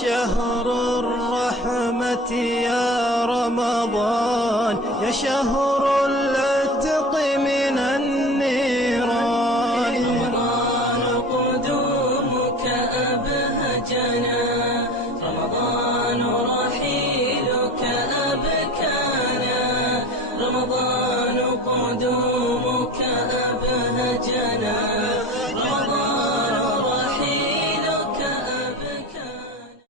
شهر الرحمة يا رمضان، يا شهر العتق من النيران. رمضان قدومك أبهجنا، رمضان رحيلك أبكانا، رمضان قدومك